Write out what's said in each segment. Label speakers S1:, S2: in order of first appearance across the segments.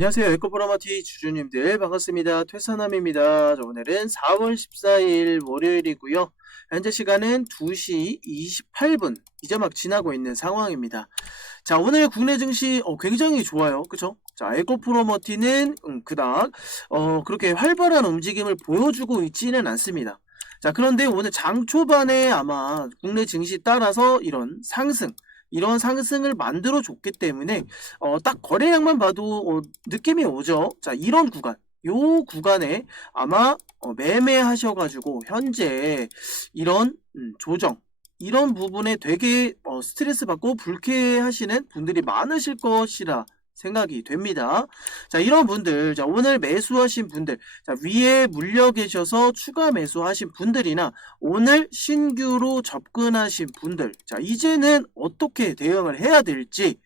S1: 안녕하세요. 에코프로마티 주주님들 반갑습니다. 퇴사남입니다. 자, 오늘은 4월 14일 월요일이고요. 현재 시간은 2시 28분 이제 막 지나고 있는 상황입니다. 자 오늘 국내 증시 어, 굉장히 좋아요. 그쵸? 자 에코프로머티는 음, 그닥 어, 그렇게 활발한 움직임을 보여주고 있지는 않습니다. 자 그런데 오늘 장 초반에 아마 국내 증시 따라서 이런 상승 이런 상승을 만들어 줬기 때문에 어, 딱 거래량만 봐도 어, 느낌이 오죠. 자 이런 구간 요 구간에 아마 어, 매매하셔가지고 현재 이런 음, 조정 이런 부분에 되게 어, 스트레스 받고 불쾌하시는 분들이 많으실 것이라 생각이 됩니다. 자, 이런 분들, 자, 오늘 매수하신 분들, 자, 위에 물려 계셔서 추가 매수하신 분들이나 오늘 신규로 접근하신 분들, 자, 이제는 어떻게 대응을 해야 될지,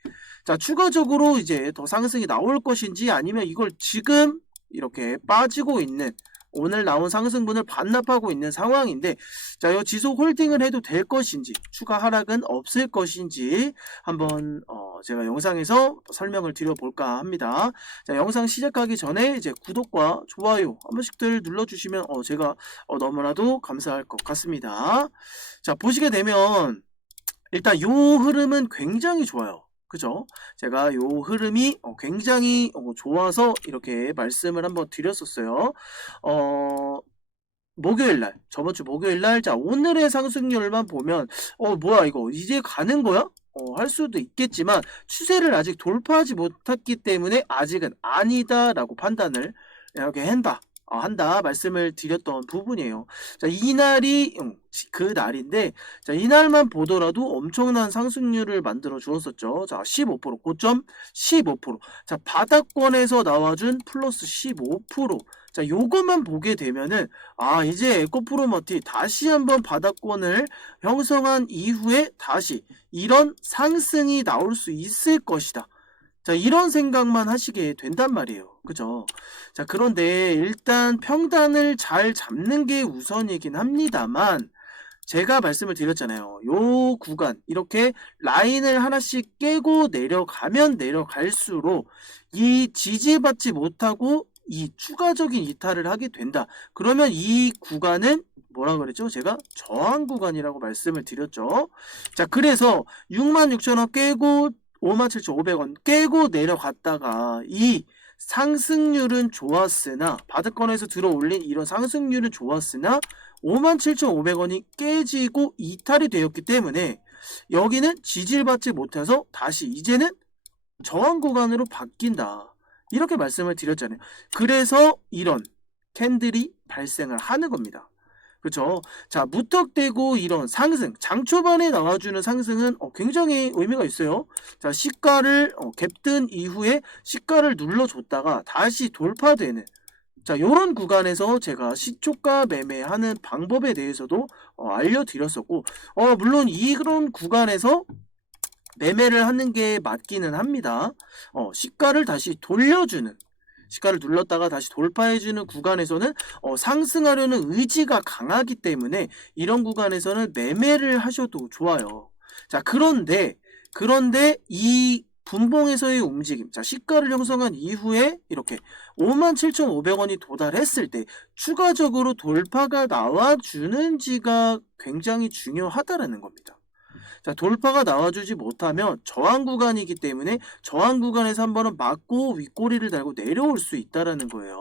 S1: 자, 추가적으로 이제 더 상승이 나올 것인지 아니면 이걸 지금 이렇게 빠지고 있는 오늘 나온 상승분을 반납하고 있는 상황인데 자, 이 지속 홀딩을 해도 될 것인지 추가 하락은 없을 것인지 한번 어, 제가 영상에서 설명을 드려볼까 합니다. 자, 영상 시작하기 전에 이제 구독과 좋아요 한 번씩들 눌러주시면 어, 제가 어, 너무나도 감사할 것 같습니다. 자, 보시게 되면 일단 요 흐름은 굉장히 좋아요. 그죠? 제가 요 흐름이 어, 굉장히 어, 좋아서 이렇게 말씀을 한번 드렸었어요. 어, 목요일 날, 저번 주 목요일 날, 자, 오늘의 상승률만 보면, 어, 뭐야, 이거, 이제 가는 거야? 어, 할 수도 있겠지만, 추세를 아직 돌파하지 못했기 때문에 아직은 아니다라고 판단을 이렇게 한다. 어, 한다 말씀을 드렸던 부분이에요. 자, 이날이 음, 그 날인데, 자, 이날만 보더라도 엄청난 상승률을 만들어 주었었죠. 자, 15%, 고점 15%. 자, 바닥권에서 나와준 플러스 15%. 자, 요것만 보게 되면은, 아, 이제 에코프로머티 다시 한번 바닥권을 형성한 이후에 다시 이런 상승이 나올 수 있을 것이다. 자, 이런 생각만 하시게 된단 말이에요. 그죠? 자, 그런데 일단 평단을 잘 잡는 게 우선이긴 합니다만, 제가 말씀을 드렸잖아요. 요 구간, 이렇게 라인을 하나씩 깨고 내려가면 내려갈수록 이 지지받지 못하고 이 추가적인 이탈을 하게 된다. 그러면 이 구간은 뭐라 그랬죠? 제가 저항 구간이라고 말씀을 드렸죠. 자, 그래서 66,000원 깨고 57,500원 깨고 내려갔다가 이 상승률은 좋았으나 바드권에서 들어올린 이런 상승률은 좋았으나 57,500원이 깨지고 이탈이 되었기 때문에 여기는 지질받지 못해서 다시 이제는 저항 구간으로 바뀐다. 이렇게 말씀을 드렸잖아요. 그래서 이런 캔들이 발생을 하는 겁니다. 그렇죠? 자, 무턱대고 이런 상승, 장 초반에 나와주는 상승은 어, 굉장히 의미가 있어요. 자, 시가를 어, 갭든 이후에 시가를 눌러줬다가 다시 돌파되는 자, 요런 구간에서 제가 시초가 매매하는 방법에 대해서도 어, 알려드렸었고, 어, 물론 이런 구간에서 매매를 하는 게 맞기는 합니다. 어, 시가를 다시 돌려주는 시가를 눌렀다가 다시 돌파해주는 구간에서는 어, 상승하려는 의지가 강하기 때문에 이런 구간에서는 매매를 하셔도 좋아요. 자, 그런데, 그런데 이 분봉에서의 움직임, 자, 시가를 형성한 이후에 이렇게 57,500원이 도달했을 때 추가적으로 돌파가 나와주는지가 굉장히 중요하다라는 겁니다. 자, 돌파가 나와주지 못하면 저항 구간이기 때문에 저항 구간에서 한 번은 맞고 윗꼬리를 달고 내려올 수 있다라는 거예요.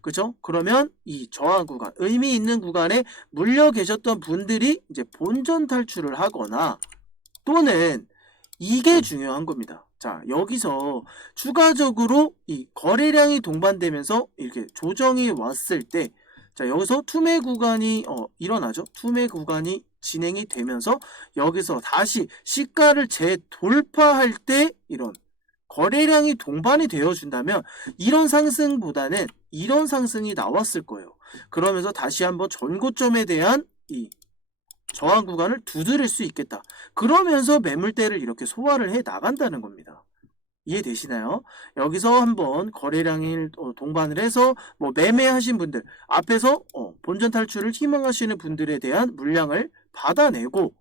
S1: 그죠? 그러면 이 저항 구간, 의미 있는 구간에 물려 계셨던 분들이 이제 본전 탈출을 하거나 또는 이게 중요한 겁니다. 자, 여기서 추가적으로 이 거래량이 동반되면서 이렇게 조정이 왔을 때 자, 여기서 투매 구간이 어, 일어나죠. 투매 구간이 진행이 되면서 여기서 다시 시가를 재돌파할 때 이런 거래량이 동반이 되어준다면 이런 상승보다는 이런 상승이 나왔을 거예요. 그러면서 다시 한번 전고점에 대한 이 저항 구간을 두드릴 수 있겠다. 그러면서 매물대를 이렇게 소화를 해 나간다는 겁니다. 이해되시나요? 여기서 한번 거래량을 어, 동반을 해서 뭐 매매하신 분들 앞에서 어, 본전 탈출을 희망하시는 분들에 대한 물량을 받아내고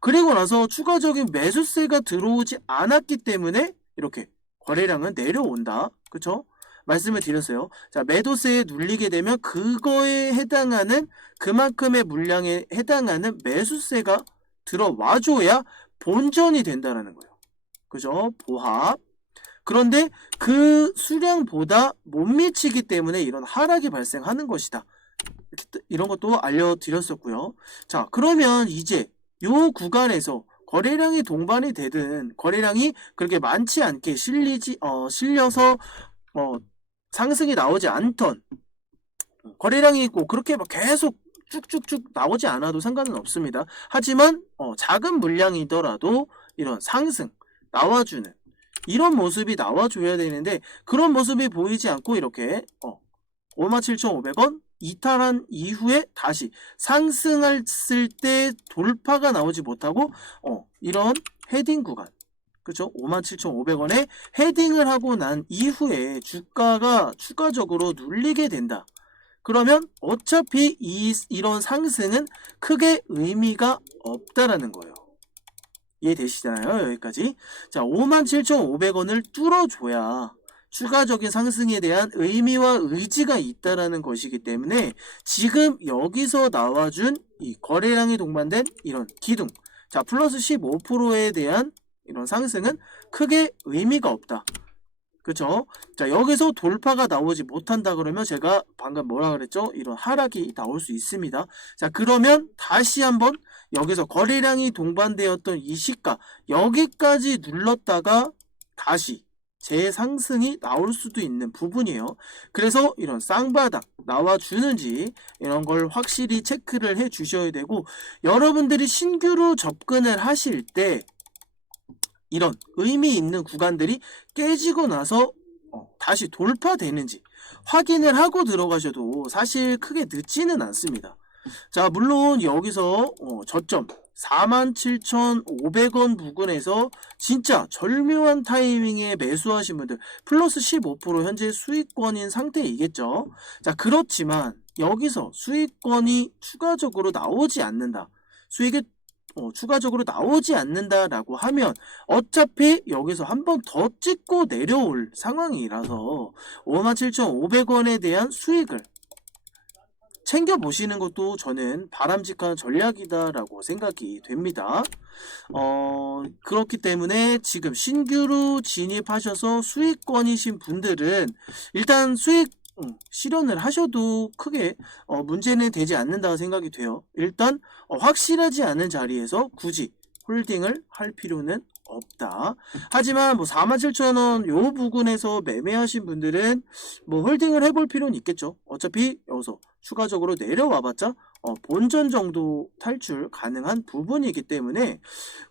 S1: 그리고 나서 추가적인 매수세가 들어오지 않았기 때문에 이렇게 거래량은 내려온다. 그쵸? 말씀을 드렸어요. 자, 매도세에 눌리게 되면 그거에 해당하는 그만큼의 물량에 해당하는 매수세가 들어와줘야 본전이 된다라는 거예요. 그죠? 보합. 그런데 그 수량보다 못 미치기 때문에 이런 하락이 발생하는 것이다. 이런 것도 알려드렸었고요. 자, 그러면 이제 요 구간에서 거래량이 동반이 되든 거래량이 그렇게 많지 않게 실리지 어 실려서 어 상승이 나오지 않던 거래량이 있고 그렇게 막 계속 쭉쭉쭉 나오지 않아도 상관은 없습니다. 하지만 어, 작은 물량이더라도 이런 상승 나와주는 이런 모습이 나와줘야 되는데 그런 모습이 보이지 않고 이렇게 어, 57,500원 이탈한 이후에 다시 상승했을 때 돌파가 나오지 못하고 어, 이런 헤딩 구간 그죠? 57,500원에 헤딩을 하고 난 이후에 주가가 추가적으로 눌리게 된다. 그러면 어차피 이, 이런 상승은 크게 의미가 없다라는 거예요. 이해되시잖아요. 여기까지. 자, 57,500원을 뚫어줘야 추가적인 상승에 대한 의미와 의지가 있다라는 것이기 때문에 지금 여기서 나와준 이 거래량이 동반된 이런 기둥. 자, 플러스 15%에 대한 이런 상승은 크게 의미가 없다. 그쵸? 자, 여기서 돌파가 나오지 못한다 그러면 제가 방금 뭐라 그랬죠? 이런 하락이 나올 수 있습니다. 자, 그러면 다시 한번 여기서 거래량이 동반되었던 이 시가 여기까지 눌렀다가 다시 재상승이 나올 수도 있는 부분이에요. 그래서 이런 쌍바닥 나와주는지 이런 걸 확실히 체크를 해 주셔야 되고 여러분들이 신규로 접근을 하실 때 이런 의미 있는 구간들이 깨지고 나서 어, 다시 돌파되는지 확인을 하고 들어가셔도 사실 크게 늦지는 않습니다. 자, 물론 여기서 어, 저점 47,500원 부근에서 진짜 절묘한 타이밍에 매수하신 분들 플러스 15% 현재 수익권인 상태이겠죠. 자, 그렇지만 여기서 수익권이 추가적으로 나오지 않는다. 수익이 어, 추가적으로 나오지 않는다라고 하면 어차피 여기서 한 번 더 찍고 내려올 상황이라서 57,500원에 대한 수익을 챙겨보시는 것도 저는 바람직한 전략이다라고 생각이 됩니다. 어, 그렇기 때문에 지금 신규로 진입하셔서 수익권이신 분들은 일단 수익 음, 실현을 하셔도 크게 어, 문제는 되지 않는다고 생각이 돼요. 일단 어, 확실하지 않은 자리에서 굳이 홀딩을 할 필요는 없다. 하지만 뭐 47,000원 요 부근에서 매매하신 분들은 뭐 홀딩을 해볼 필요는 있겠죠. 어차피 여기서 추가적으로 내려와봤자 어, 본전 정도 탈출 가능한 부분이기 때문에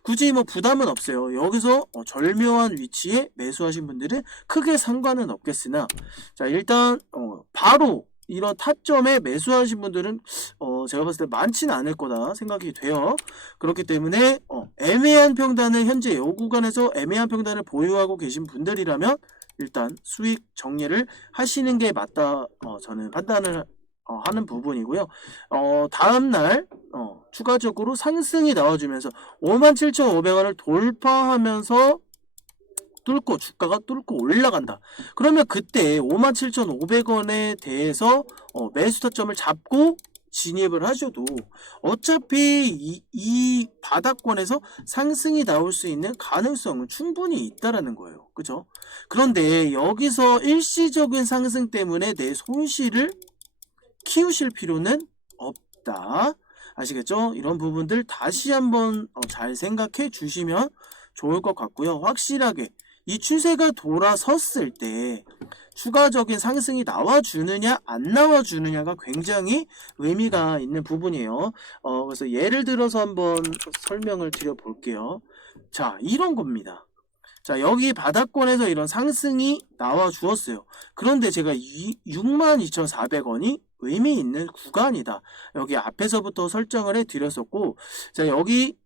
S1: 굳이 뭐 부담은 없어요. 여기서 어, 절묘한 위치에 매수하신 분들은 크게 상관은 없겠으나 자 일단 어, 바로 이런 타점에 매수하신 분들은 어, 제가 봤을 때 많지는 않을 거다 생각이 돼요. 그렇기 때문에 어, 애매한 평단을 현재 요 구간에서 애매한 평단을 보유하고 계신 분들이라면 일단 수익 정리를 하시는 게 맞다 어, 저는 판단을 어, 하는 부분이고요. 어, 다음날 어, 추가적으로 상승이 나와주면서 57,500원을 돌파하면서 뚫고 주가가 뚫고 올라간다. 그러면 그때 57,500원에 대해서 어, 매수 타점을 잡고 진입을 하셔도 어차피 이, 이 바닥권에서 상승이 나올 수 있는 가능성은 충분히 있다라는 거예요. 그죠? 그런데 여기서 일시적인 상승 때문에 내 손실을 키우실 필요는 없다. 아시겠죠? 이런 부분들 다시 한번 어, 잘 생각해 주시면 좋을 것 같고요. 확실하게 이 추세가 돌아섰을 때 추가적인 상승이 나와주느냐 안 나와주느냐가 굉장히 의미가 있는 부분이에요. 어, 그래서 예를 들어서 한번 설명을 드려 볼게요. 자, 이런 겁니다. 자, 여기 바닥권에서 이런 상승이 나와 주었어요. 그런데 제가 62,400원이 의미 있는 구간이다. 여기 앞에서부터 설정을 해 드렸었고, 자, 여기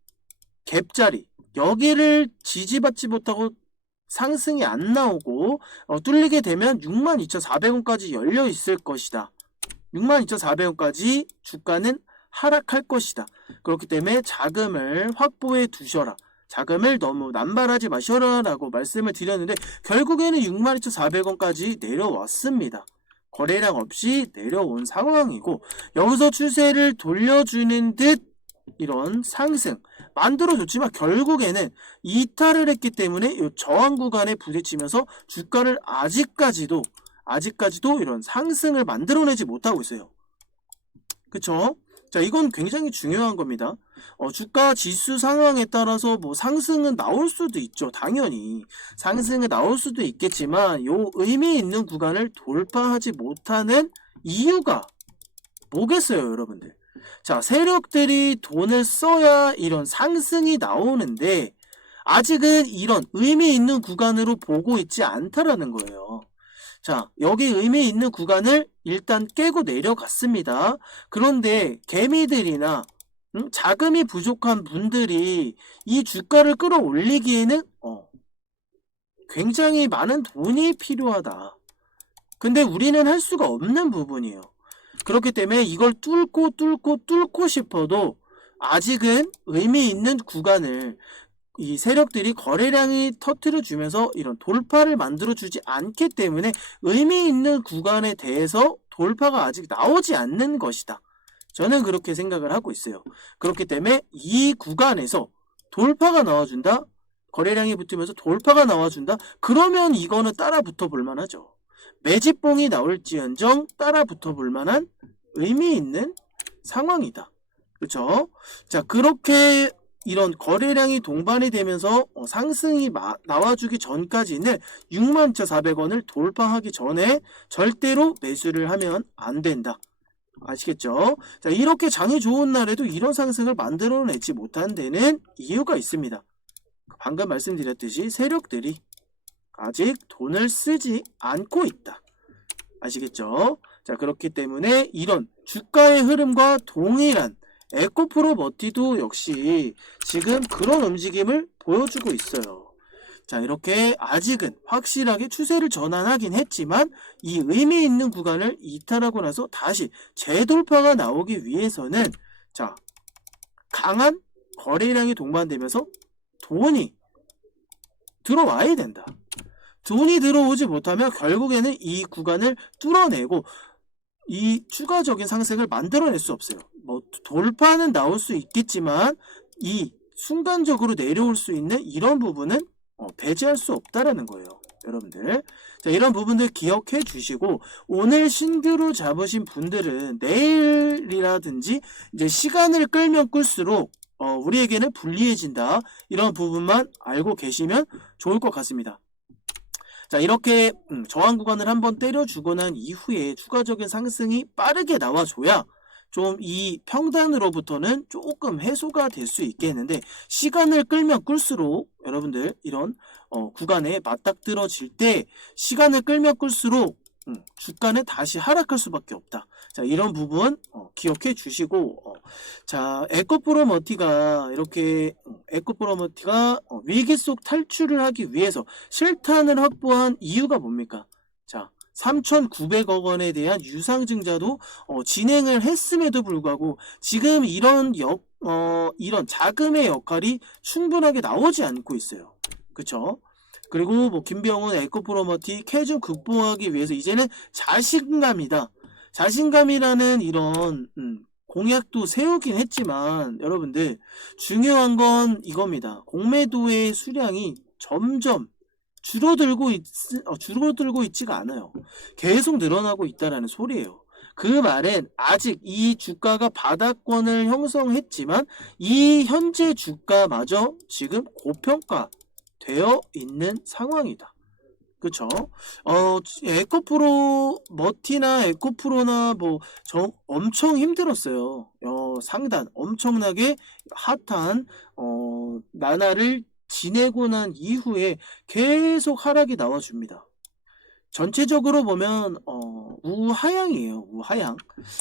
S1: 갭자리, 여기를 지지받지 못하고 상승이 안 나오고, 어, 뚫리게 되면 62,400원까지 열려 있을 것이다. 62,400원까지 주가는 하락할 것이다. 그렇기 때문에 자금을 확보해 두셔라. 자금을 너무 남발하지 마셔라라고 말씀을 드렸는데 결국에는 62,400원까지 내려왔습니다. 거래량 없이 내려온 상황이고 여기서 추세를 돌려주는 듯 이런 상승 만들어줬지만 결국에는 이탈을 했기 때문에 이 저항 구간에 부딪히면서 주가를 아직까지도 아직까지도 이런 상승을 만들어내지 못하고 있어요. 그쵸? 자, 이건 굉장히 중요한 겁니다. 어, 주가 지수 상황에 따라서 뭐 상승은 나올 수도 있죠. 당연히. 상승은 나올 수도 있겠지만, 요 의미 있는 구간을 돌파하지 못하는 이유가 뭐겠어요, 여러분들? 자, 세력들이 돈을 써야 이런 상승이 나오는데, 아직은 이런 의미 있는 구간으로 보고 있지 않다라는 거예요. 자, 여기 의미 있는 구간을 일단 깨고 내려갔습니다. 그런데 개미들이나 음, 자금이 부족한 분들이 이 주가를 끌어올리기에는 어, 굉장히 많은 돈이 필요하다. 근데 우리는 할 수가 없는 부분이에요. 그렇기 때문에 이걸 뚫고 뚫고 뚫고 싶어도 아직은 의미 있는 구간을 이 세력들이 거래량이 터트려 주면서 이런 돌파를 만들어 주지 않기 때문에 의미 있는 구간에 대해서 돌파가 아직 나오지 않는 것이다. 저는 그렇게 생각을 하고 있어요. 그렇기 때문에 이 구간에서 돌파가 나와준다. 거래량이 붙으면서 돌파가 나와준다. 그러면 이거는 따라 붙어 볼 만하죠. 매집봉이 나올지언정 따라 붙어 볼 만한 의미 있는 상황이다. 그렇죠? 자, 그렇게 이런 거래량이 동반이 되면서 어, 상승이 마- 나와주기 전까지는 61,400원을 돌파하기 전에 절대로 매수를 하면 안 된다. 아시겠죠? 자, 이렇게 장이 좋은 날에도 이런 상승을 만들어내지 못한 데는 이유가 있습니다. 방금 말씀드렸듯이 세력들이 아직 돈을 쓰지 않고 있다. 아시겠죠? 자, 그렇기 때문에 이런 주가의 흐름과 동일한 에코프로 머티도 역시 지금 그런 움직임을 보여주고 있어요. 자, 이렇게 아직은 확실하게 추세를 전환하긴 했지만 이 의미 있는 구간을 이탈하고 나서 다시 재돌파가 나오기 위해서는 자, 강한 거래량이 동반되면서 돈이 들어와야 된다. 돈이 들어오지 못하면 결국에는 이 구간을 뚫어내고 이 추가적인 상승을 만들어낼 수 없어요. 뭐 돌파는 나올 수 있겠지만 이 순간적으로 내려올 수 있는 이런 부분은 어, 배제할 수 없다라는 거예요. 여러분들. 자, 이런 부분들 기억해 주시고 오늘 신규로 잡으신 분들은 내일이라든지 이제 시간을 끌면 끌수록 어, 우리에게는 불리해진다. 이런 부분만 알고 계시면 좋을 것 같습니다. 자, 이렇게 음, 저항 구간을 한번 때려주고 난 이후에 추가적인 상승이 빠르게 나와줘야 좀 이 평단으로부터는 조금 해소가 될 수 있겠는데 시간을 끌면 끌수록 여러분들 이런 어, 구간에 맞닥뜨려질 때 시간을 끌면 끌수록 음, 주가는 다시 하락할 수밖에 없다. 자 이런 부분 어, 기억해 주시고 어, 자 에코프로머티가 이렇게 음, 에코프로머티가 어, 위기 속 탈출을 하기 위해서 실탄을 확보한 이유가 뭡니까? 자 3,900억 원에 대한 유상증자도 어, 진행을 했음에도 불구하고 지금 이런 역, 어, 이런 자금의 역할이 충분하게 나오지 않고 있어요. 그쵸? 그리고 뭐 김병훈 에코프로머티 캐좀 극복하기 위해서 이제는 자신감이다. 자신감이라는 이런 음, 공약도 세우긴 했지만 여러분들 중요한 건 이겁니다. 공매도의 수량이 점점 줄어들고 있, 어, 줄어들고 있지가 않아요. 계속 늘어나고 있다라는 소리예요. 그 말은 아직 이 주가가 바닥권을 형성했지만 이 현재 주가마저 지금 고평가 되어 있는 상황이다. 그쵸? 어, 에코프로, 머티나 에코프로나 뭐, 저 엄청 힘들었어요. 어, 상단. 엄청나게 핫한, 어, 나날을 지내고 난 이후에 계속 하락이 나와줍니다. 전체적으로 보면 어, 우하향이에요. 우하향.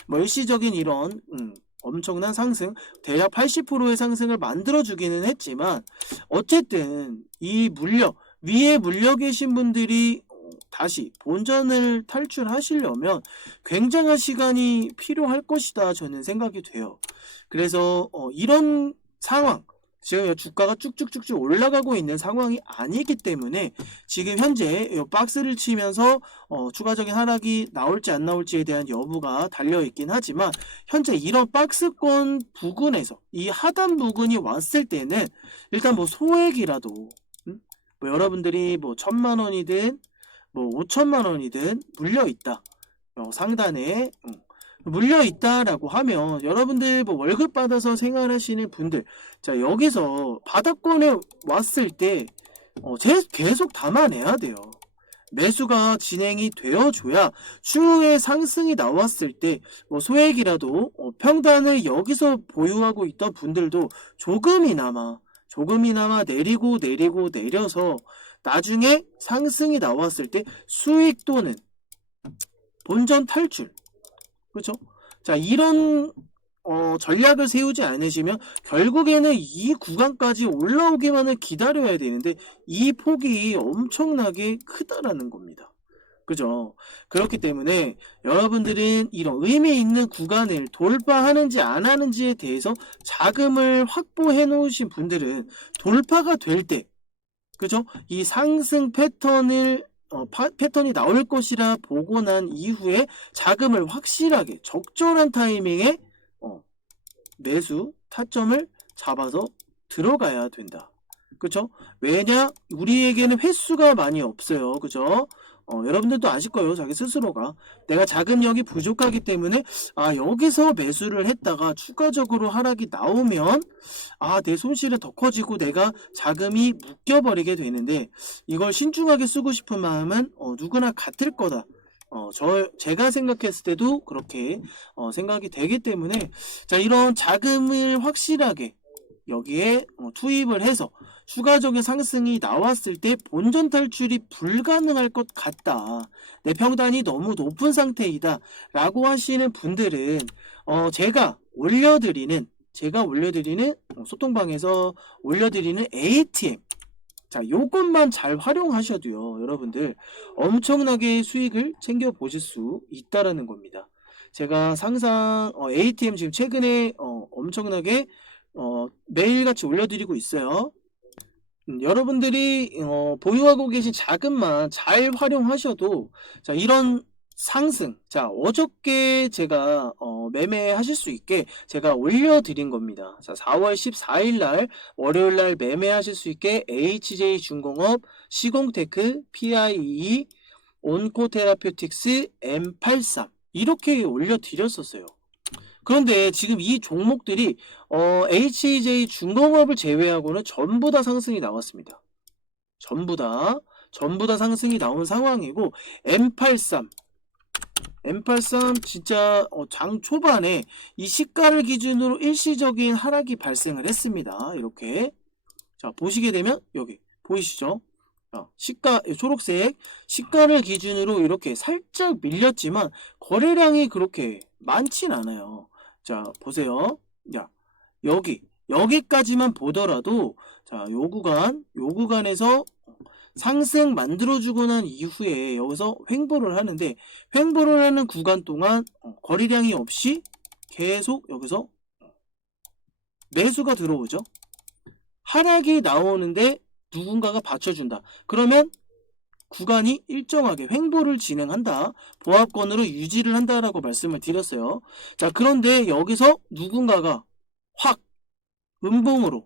S1: 뭐 일시적인 이런 음, 엄청난 상승, 대략 80%의 상승을 만들어주기는 했지만 어쨌든 이 물려 위에 물려 계신 분들이 다시 본전을 탈출하시려면 굉장한 시간이 필요할 것이다 저는 생각이 돼요. 그래서 어, 이런 상황 지금 주가가 쭉쭉쭉쭉 올라가고 있는 상황이 아니기 때문에 지금 현재 이 박스를 치면서 어, 추가적인 하락이 나올지 안 나올지에 대한 여부가 달려 있긴 하지만 현재 이런 박스권 부근에서 이 하단 부근이 왔을 때는 일단 뭐 소액이라도 음? 뭐 여러분들이 뭐 천만 원이든 뭐 오천만 원이든 물려 있다 어, 상단에 음, 물려 있다라고 하면 여러분들 뭐 월급 받아서 생활하시는 분들 자 여기서 바닥권에 왔을 때 어, 제- 계속 담아내야 돼요. 매수가 진행이 되어줘야 추후에 상승이 나왔을 때 뭐 소액이라도 어, 평단을 여기서 보유하고 있던 분들도 조금이나마 조금이나마 내리고 내리고 내려서 나중에 상승이 나왔을 때 수익 또는 본전 탈출 그렇죠? 자 이런 어, 전략을 세우지 않으시면 결국에는 이 구간까지 올라오기만을 기다려야 되는데 이 폭이 엄청나게 크다라는 겁니다. 그죠? 그렇기 때문에 여러분들은 이런 의미 있는 구간을 돌파하는지 안 하는지에 대해서 자금을 확보해 놓으신 분들은 돌파가 될 때, 그죠? 이 상승 패턴을 어, 파- 패턴이 나올 것이라 보고 난 이후에 자금을 확실하게 적절한 타이밍에 어, 매수 타점을 잡아서 들어가야 된다. 그죠? 왜냐? 우리에게는 횟수가 많이 없어요. 그죠? 어, 여러분들도 아실 거예요. 자기 스스로가. 내가 자금력이 부족하기 때문에, 아, 여기서 매수를 했다가 추가적으로 하락이 나오면, 아, 내 손실은 더 커지고 내가 자금이 묶여버리게 되는데, 이걸 신중하게 쓰고 싶은 마음은, 어, 누구나 같을 거다. 어, 저, 제가 생각했을 때도 그렇게, 어, 생각이 되기 때문에, 자, 이런 자금을 확실하게 여기에 어, 투입을 해서 추가적인 상승이 나왔을 때 본전 탈출이 불가능할 것 같다. 내 평단이 너무 높은 상태이다. 라고 하시는 분들은, 어, 제가 올려드리는, 제가 올려드리는, 어, 소통방에서 올려드리는 ATM. 자, 요것만 잘 활용하셔도요, 여러분들 엄청나게 수익을 챙겨 보실 수 있다라는 겁니다. 제가 상상 어, ATM 지금 최근에 어, 엄청나게 어, 매일같이 올려드리고 있어요. 음, 여러분들이 어, 보유하고 계신 자금만 잘 활용하셔도 자 이런 상승 자 어저께 제가 어, 매매하실 수 있게 제가 올려드린 겁니다. 자 4월 14일 날 월요일 날 매매하실 수 있게 HJ 중공업 시공테크 PIE 온코테라퓨틱스 M83 이렇게 올려드렸었어요. 그런데 지금 이 종목들이 어, HJ 중공업을 제외하고는 전부 다 상승이 나왔습니다. 전부 다 전부 다 상승이 나온 상황이고 M83 M83 진짜 어, 장 초반에 이 시가를 기준으로 일시적인 하락이 발생을 했습니다. 이렇게 자 보시게 되면 여기 보이시죠? 자, 시가 초록색 시가를 기준으로 이렇게 살짝 밀렸지만 거래량이 그렇게 많진 않아요. 자, 보세요. 야, 여기, 여기까지만 보더라도, 자, 요 구간, 요 구간에서 상승 만들어주고 난 이후에 여기서 횡보를 하는데, 횡보를 하는 구간 동안 어, 거래량이 없이 계속 여기서 매수가 들어오죠. 하락이 나오는데 누군가가 받쳐준다. 그러면 구간이 일정하게 횡보를 진행한다. 보합권으로 유지를 한다라고 말씀을 드렸어요. 자, 그런데 여기서 누군가가 확 음봉으로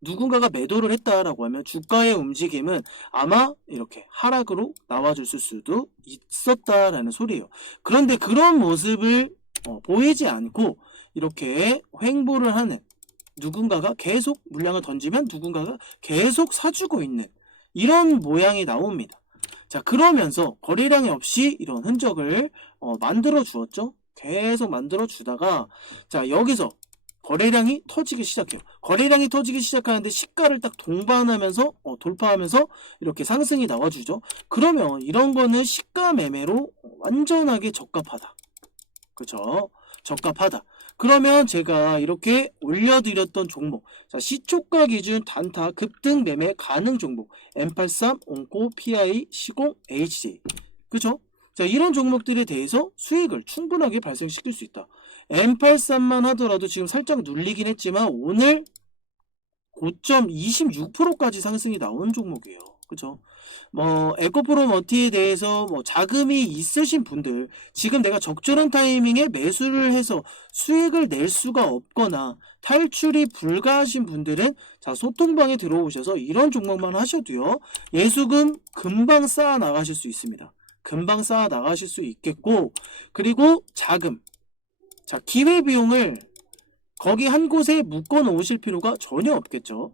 S1: 누군가가 매도를 했다라고 하면 주가의 움직임은 아마 이렇게 하락으로 나와줬을 수도 있었다라는 소리예요. 그런데 그런 모습을 어, 보이지 않고 이렇게 횡보를 하는 누군가가 계속 물량을 던지면 누군가가 계속 사주고 있는 이런 모양이 나옵니다. 자 그러면서 거래량이 없이 이런 흔적을 어, 만들어 주었죠. 계속 만들어 주다가 자 여기서 거래량이 터지기 시작해요. 거래량이 터지기 시작하는데 시가를 딱 동반하면서 어, 돌파하면서 이렇게 상승이 나와주죠. 그러면 이런 거는 시가 매매로 완전하게 적합하다. 그죠? 적합하다. 그러면 제가 이렇게 올려드렸던 종목 자 시초가 기준 단타 급등 매매 가능 종목 M83, 온코, PI, 시공, HJ 그죠? 자 이런 종목들에 대해서 수익을 충분하게 발생시킬 수 있다 M83만 하더라도 지금 살짝 눌리긴 했지만 오늘 고점 26%까지 상승이 나온 종목이에요. 그죠? 뭐 에코프로 머티에 대해서 뭐 자금이 있으신 분들 지금 내가 적절한 타이밍에 매수를 해서 수익을 낼 수가 없거나 탈출이 불가하신 분들은 자 소통방에 들어오셔서 이런 종목만 하셔도요 예수금 금방 쌓아 나가실 수 있습니다. 금방 쌓아 나가실 수 있겠고 그리고 자금 자 기회 비용을 거기 한 곳에 묶어 놓으실 필요가 전혀 없겠죠.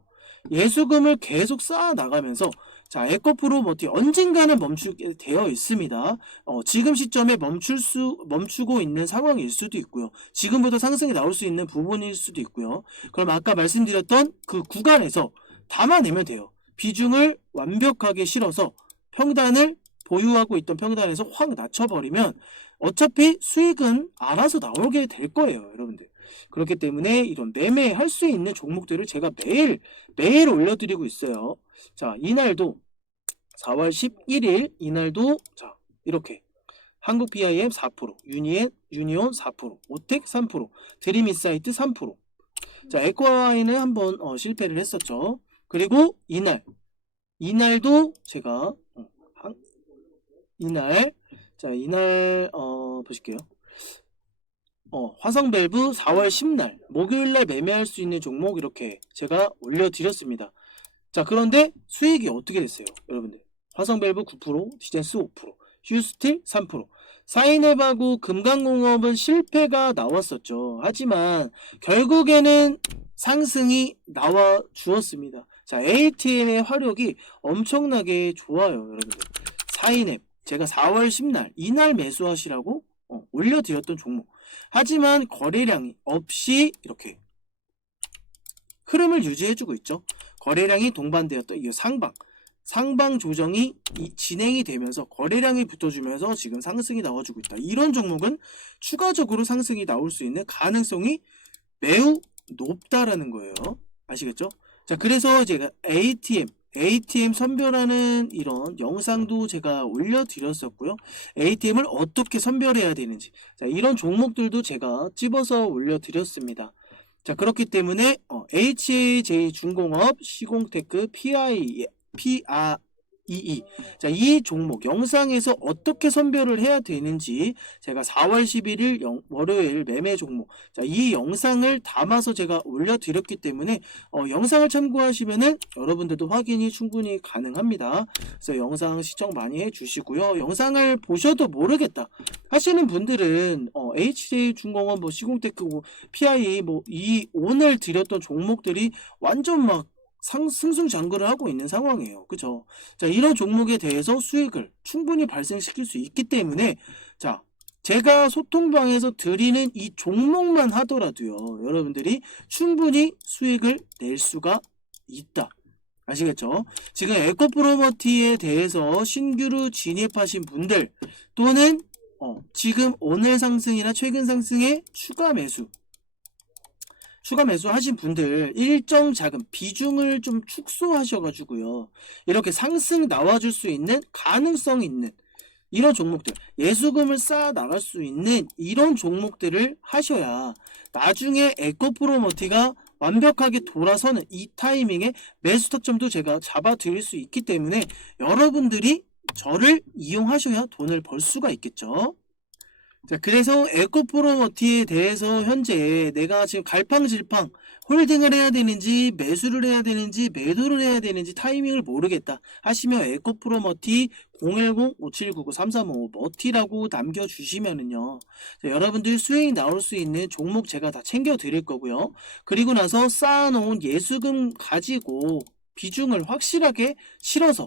S1: 예수금을 계속 쌓아 나가면서 자, 에코프로 모티 언젠가는 멈추게 되어 있습니다. 어, 지금 시점에 멈출 수 멈추고 있는 상황일 수도 있고요. 지금부터 상승이 나올 수 있는 부분일 수도 있고요. 그럼 아까 말씀드렸던 그 구간에서 담아내면 돼요. 비중을 완벽하게 실어서 평단을 보유하고 있던 평단에서 확 낮춰버리면 어차피 수익은 알아서 나오게 될 거예요, 여러분들. 그렇기 때문에 이런 매매할 수 있는 종목들을 제가 매일 매일 올려드리고 있어요. 자, 이날도 4월 11일 이날도 자 이렇게 한국 PIM 4%, 유니엔 유니온 4%, 오텍 3%, 드림인사이트 3%. 자, 에코아이는 한번 어, 실패를 했었죠. 그리고 이날 이날도 제가 어, 한- 이날 자 이날 어 보실게요. 어, 화성밸브 4월 10날 목요일날 매매할 수 있는 종목 이렇게 제가 올려드렸습니다. 자 그런데 수익이 어떻게 됐어요 여러분들 화성밸브 9% 디젠스 5% 휴스틸 3% 사인앱하고 금강공업은 실패가 나왔었죠. 하지만 결국에는 상승이 나와 주었습니다. 자 ATM의 화력이 엄청나게 좋아요 여러분들 사인앱 제가 4월 10날 이날 매수하시라고 어, 올려드렸던 종목 하지만 거래량이 없이 이렇게 흐름을 유지해주고 있죠. 거래량이 동반되었던 이 상방, 상방 조정이 이- 진행이 되면서 거래량이 붙어주면서 지금 상승이 나와주고 있다. 이런 종목은 추가적으로 상승이 나올 수 있는 가능성이 매우 높다라는 거예요. 아시겠죠? 자, 그래서 제가 ATM, ATM 선별하는 이런 영상도 제가 올려드렸었고요. ATM을 어떻게 선별해야 되는지, 자, 이런 종목들도 제가 집어서 올려드렸습니다. 자, 그렇기 때문에 어, HAJ 중공업, 시공테크, PI, PREE 자, 이 종목 영상에서 어떻게 선별을 해야 되는지 제가 4월 11일 영- 월요일 매매 종목 자, 이 영상을 담아서 제가 올려드렸기 때문에 어, 영상을 참고하시면은 여러분들도 확인이 충분히 가능합니다. 그래서 영상 시청 많이 해주시고요. 영상을 보셔도 모르겠다 하시는 분들은 어, HJ 중공업, 뭐 시공테크, 뭐 PI 뭐이 오늘 드렸던 종목들이 완전 막 상, 승승장구를 하고 있는 상황이에요. 그죠? 자, 이런 종목에 대해서 수익을 충분히 발생시킬 수 있기 때문에, 자, 제가 소통방에서 드리는 이 종목만 하더라도요, 여러분들이 충분히 수익을 낼 수가 있다. 아시겠죠? 지금 에코 프로머티에 대해서 신규로 진입하신 분들, 또는, 어, 지금 오늘 상승이나 최근 상승의 추가 매수, 추가 매수하신 분들 일정 자금 비중을 좀 축소하셔가지고요 이렇게 상승 나와줄 수 있는 가능성 있는 이런 종목들 예수금을 쌓아 나갈 수 있는 이런 종목들을 하셔야 나중에 에코 프로머티가 완벽하게 돌아서는 이 타이밍에 매수 타점도 제가 잡아 드릴 수 있기 때문에 여러분들이 저를 이용하셔야 돈을 벌 수가 있겠죠. 자, 그래서 에코프로머티에 대해서 현재 내가 지금 갈팡질팡 홀딩을 해야 되는지 매수를 해야 되는지 매도를 해야 되는지 타이밍을 모르겠다 하시면 에코프로머티 010-5799-3355 머티라고 남겨주시면은요. 자, 여러분들 수익이 나올 수 있는 종목 제가 다 챙겨 드릴 거고요. 그리고 나서 쌓아놓은 예수금 가지고 비중을 확실하게 실어서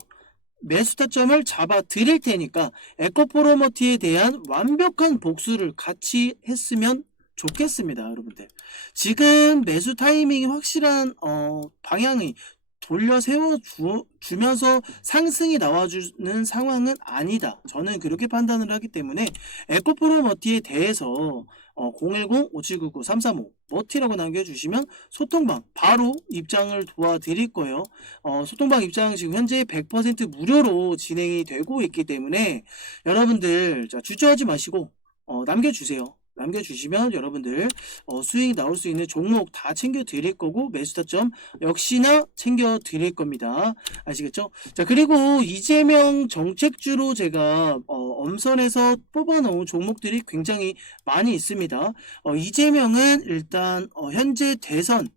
S1: 매수 타점을 잡아 드릴 테니까 에코프로머티에 대한 완벽한 복수를 같이 했으면 좋겠습니다, 여러분들. 지금 매수 타이밍이 확실한 어, 방향이 돌려 세워 주, 주면서 상승이 나와주는 상황은 아니다. 저는 그렇게 판단을 하기 때문에 에코프로머티에 대해서 어, 010-5799-335 머티라고 남겨주시면 소통방 바로 입장을 도와드릴 거예요. 어, 소통방 입장 지금 현재 100% 무료로 진행이 되고 있기 때문에 여러분들 자, 주저하지 마시고 어, 남겨주세요. 남겨주시면 여러분들 어, 수익 나올 수 있는 종목 다 챙겨 드릴 거고 매수 타점 역시나 챙겨 드릴 겁니다. 아시겠죠? 자 그리고 이재명 정책주로 제가 어, 엄선해서 뽑아놓은 종목들이 굉장히 많이 있습니다. 어, 이재명은 일단 어, 현재 대선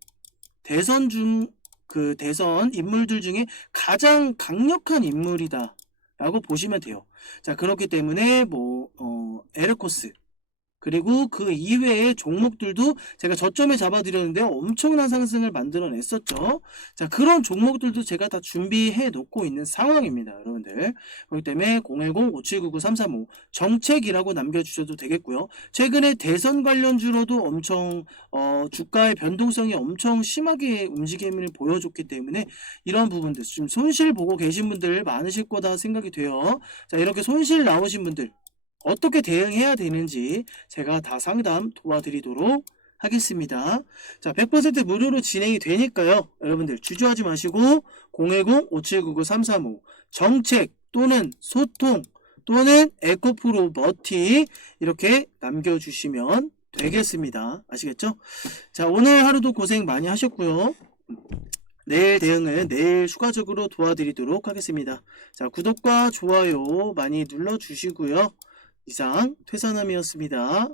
S1: 대선 중 그 대선 인물들 중에 가장 강력한 인물이다. 라고 보시면 돼요. 자, 그렇기 때문에 뭐, 어, 에르코스. 그리고 그 이외의 종목들도 제가 저점에 잡아드렸는데 엄청난 상승을 만들어냈었죠. 자, 그런 종목들도 제가 다 준비해 놓고 있는 상황입니다. 여러분들. 그렇기 때문에 010-5799-335 정책이라고 남겨주셔도 되겠고요. 최근에 대선 관련주로도 엄청, 어, 주가의 변동성이 엄청 심하게 움직임을 보여줬기 때문에 이런 부분들, 지금 손실 보고 계신 분들 많으실 거다 생각이 돼요. 자, 이렇게 손실 나오신 분들, 어떻게 대응해야 되는지 제가 다 상담 도와드리도록 하겠습니다. 자, 100% 무료로 진행이 되니까요. 여러분들 주저하지 마시고 010-5799-335 정책 또는 소통 또는 에코프로 머티 이렇게 남겨주시면 되겠습니다. 아시겠죠? 자, 오늘 하루도 고생 많이 하셨고요. 내일 대응은 내일 추가적으로 도와드리도록 하겠습니다. 자, 구독과 좋아요 많이 눌러주시고요. 이상 퇴사남이었습니다.